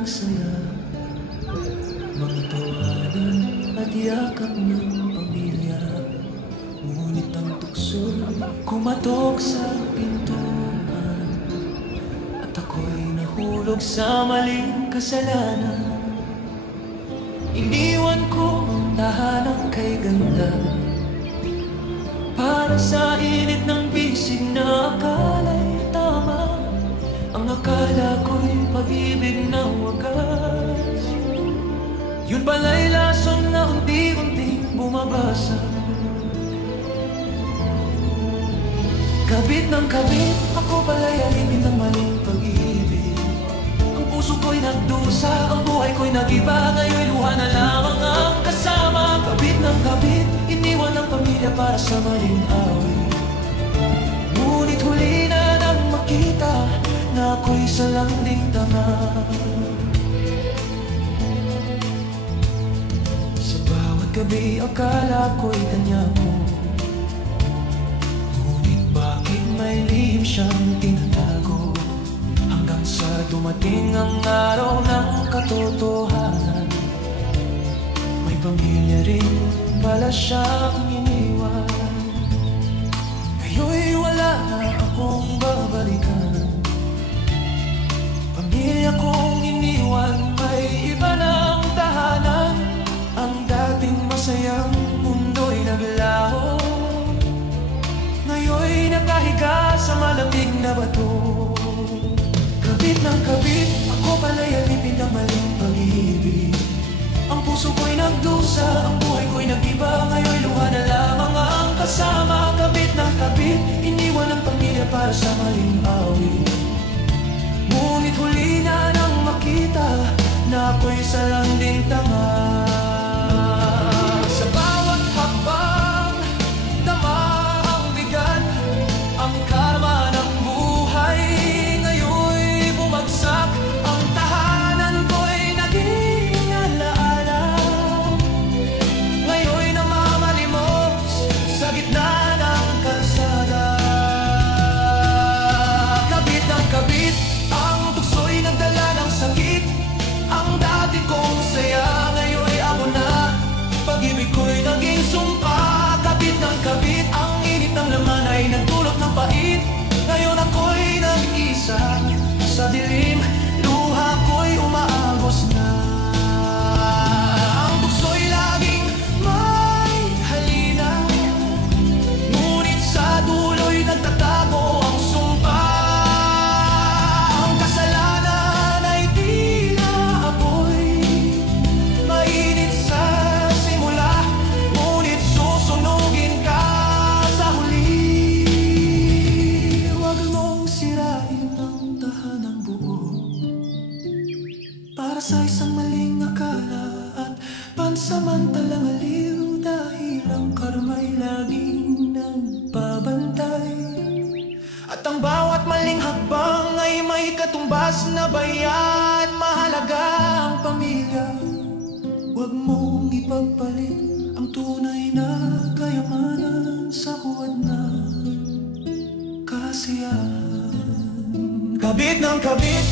ng saya, mga tawanan at yakap ng pamilya. Ngunit ang tukso'y kumatok sa pintuan, at ako'y nahulog sa maling kasalanan. Iniwan ko ang tahanang kay ganda para sa init ng bisig na akala'y tama. Ang akala ko'y pag-ibig na wagas, yun pala'y lason na unti-unting bumabasag. Kabit ng kabit, ako pala'y alipin ng maling pag-ibig. Ang puso ko'y nagdusa, ang buhay ko'y nag-iba. Ngayon'y luha na lamang ang kasama. Kabit ng kabit, iniwan ang pamilya para sa maling awit. Ngunit huli na nang makita na ako'y salanding tanga. Sa bawat gabi akala ko'y tanya mo, ngunit bakit may lihim siyang tinatago? Hanggang sa dumating ang araw ng katotohanan, may pamilya rin pala siyang iniwan. Ngayon'y wala na akong babalikan. Pamilya kong iniwan, may iba ng tahanan. Ang dating masayang mundo'y naglaho, ngayon'y nakahiga sa malamig na bato. Kabit ng kabit, ako pala'y alipin ng maling pag-ibig. Ang puso ko'y nagdusa, ang buhay ko'y nag-iba. Ngayon'y luha na lamang ang kasama. Kabit ng kabit, iniwan ang pamilya para sa maling awit. Ngunit huli na nang makita na ako'y salanding tanga. Sa bawat hakbang, dama ang bigat, ang karma ng buhay. Ngayon'y bumagsak, ang tahanan ko'y naging alaala. Ngayon'y namamalimos sa gitna ng kalsada. Kabit ng kabit, ang tukso'y nagdala ng sakit. Ang dati kong saya, ngayon'y abo na. Pag-ibig ko'y naging sumpa. Kabit ng kabit, ang init ng laman ay nagdulot ng pait. Ngayon ako'y nag-isa sa dilim, luha ko'y umaagos na. Ang tukso'y laging may halina, ngunit sa dulo'y nagtatago ang sumpa. Ang kasalanan ay tila apoy, mainit sa simula, ngunit susunugin ka sa huli. Huwag mong sirain ang tahanang buo para sa isang maling akala at pansamantalang aliw, dahil ang karma'y laging nagbabantay. At ang bawat maling hakbang ay may katumbas na bayan. Mahalaga ang pamilya, huwag mong ipagpalit ang tunay na kayamanan sa kuwad na kasiyahan. Kabit ng kabit,